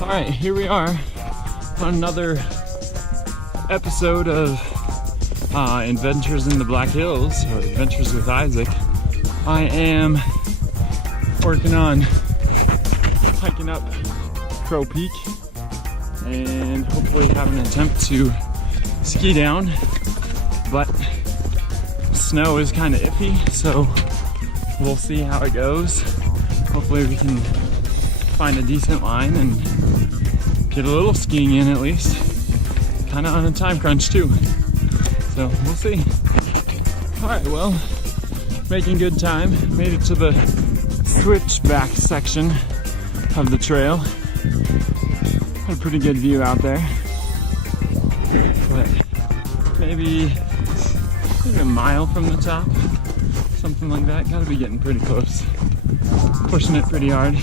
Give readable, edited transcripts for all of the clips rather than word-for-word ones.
Alright, here we are on another episode of Adventures in the Black Hills, or Adventures with Isaac. I am working on hiking up Crow Peak and hopefully have an attempt to ski down, but snow is kind of iffy, so we'll see how it goes. Hopefully we can find a decent line and get a little skiing in at least. Kind of on a time crunch too, so we'll see. Alright, well, making good time. Made it to the switchback section of the trail. Had a pretty good view out there, but maybe a mile from the top, something like that. Gotta be getting pretty close. Pushing it pretty hard.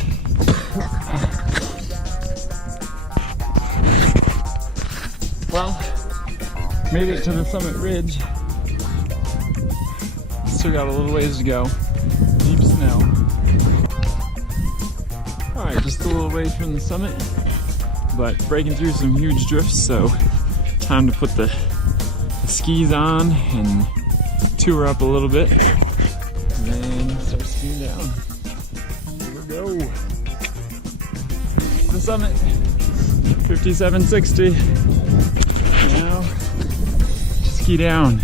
Well, made it to the summit ridge. Still got a little ways to go. Deep snow. Alright, just a little ways from the summit, but breaking through some huge drifts, so time to put the skis on and tour up a little bit, and then start skiing down. Here we go. The summit, 5760. Now, ski down.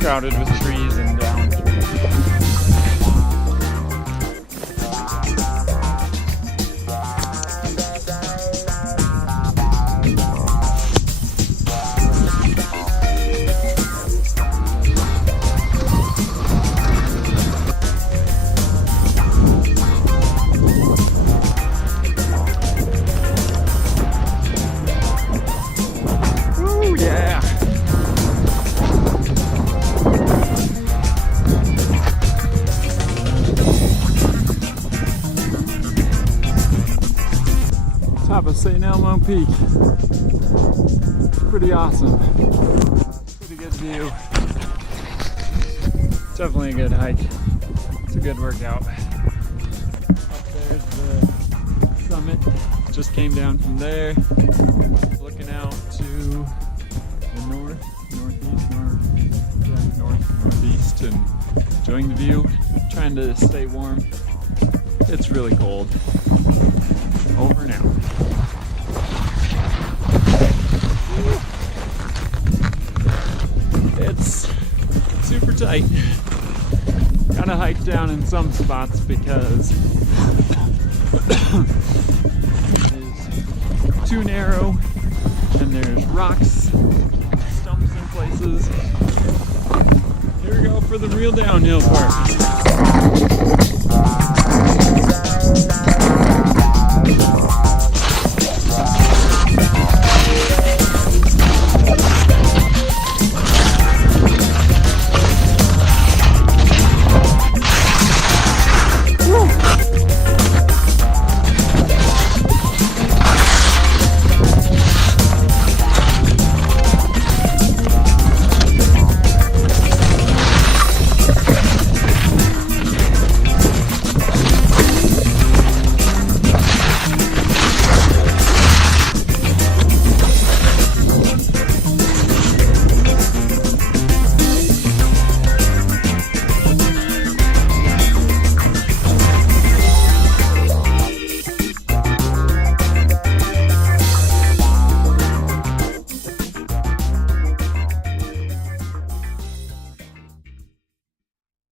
Crowded with trees and down. Woo, yeah! Top of St. Elmo Peak. It's pretty awesome. Pretty good view. Definitely a good hike. It's a good workout. Up there's the summit. Just came down from there. Looking out to the northeast, and enjoying the view. Trying to stay warm. It's really cold. Over and out. It's super tight. Gotta hike down in some spots because it's too narrow and there's rocks, stumps in places. Here we go for the real downhill part.